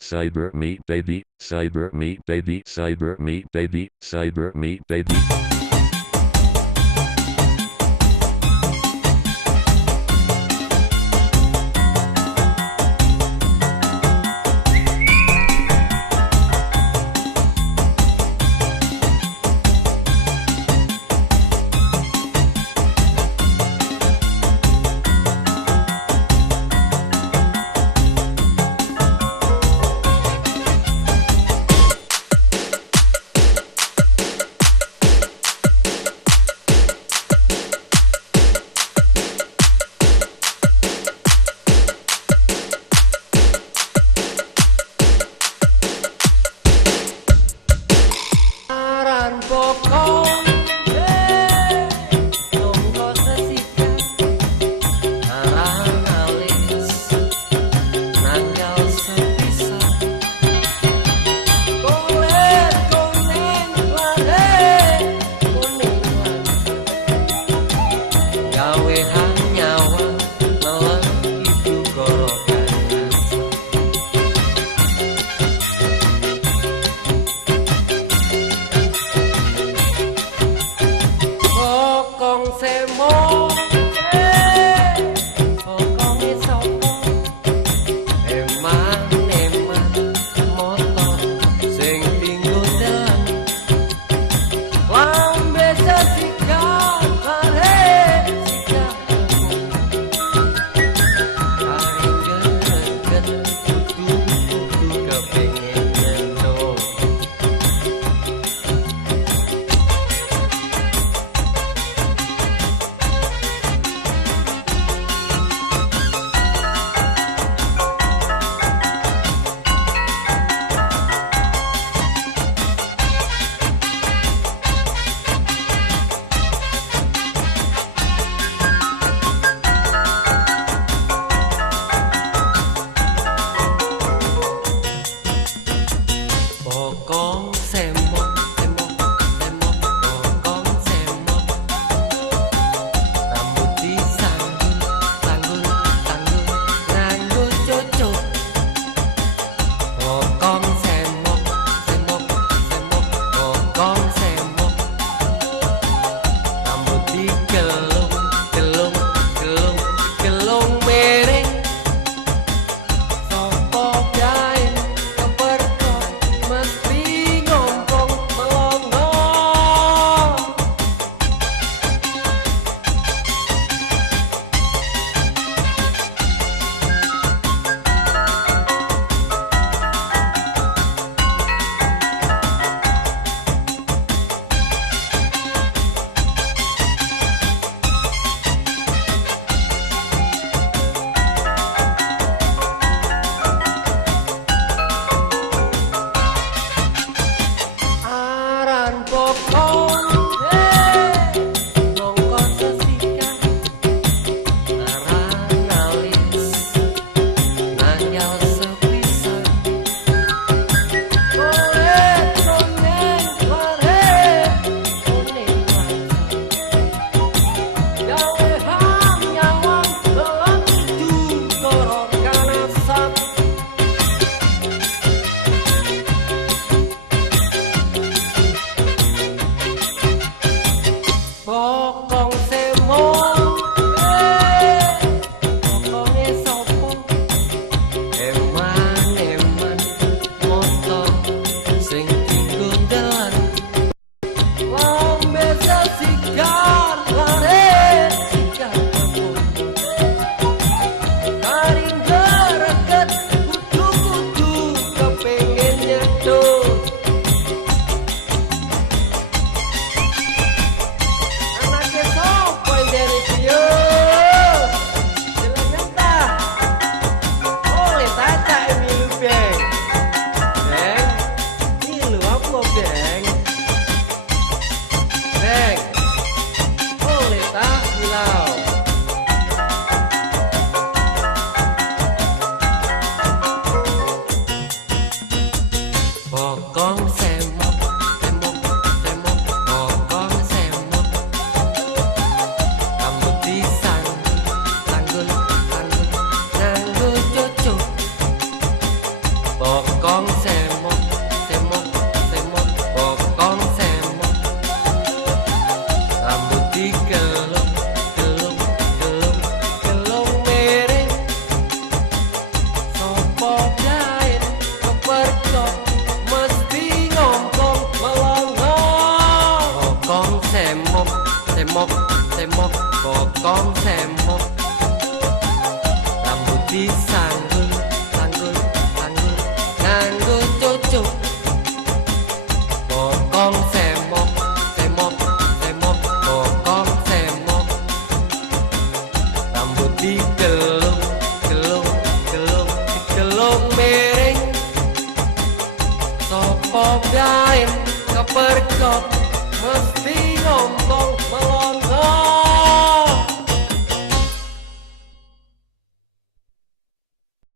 cyber meat baby, cyber meat baby, cyber meat baby, cyber meat baby. bokong semok, semok, semok, bokong semok. Rambut digelung, gelung, gelung, gelung miring. Sopo gaen kepercok mesti ngompong melongo. Bokong semok, semok, semok, bokong semok. Rambut disanggul, sanggul, sanggul, nganggo cucuk. Bokong semok, semok, semok, bokong semok. Rambut digelung, gelung, gelung, gelung miring. Sopo gaen kepercok mesti ngompong melongo.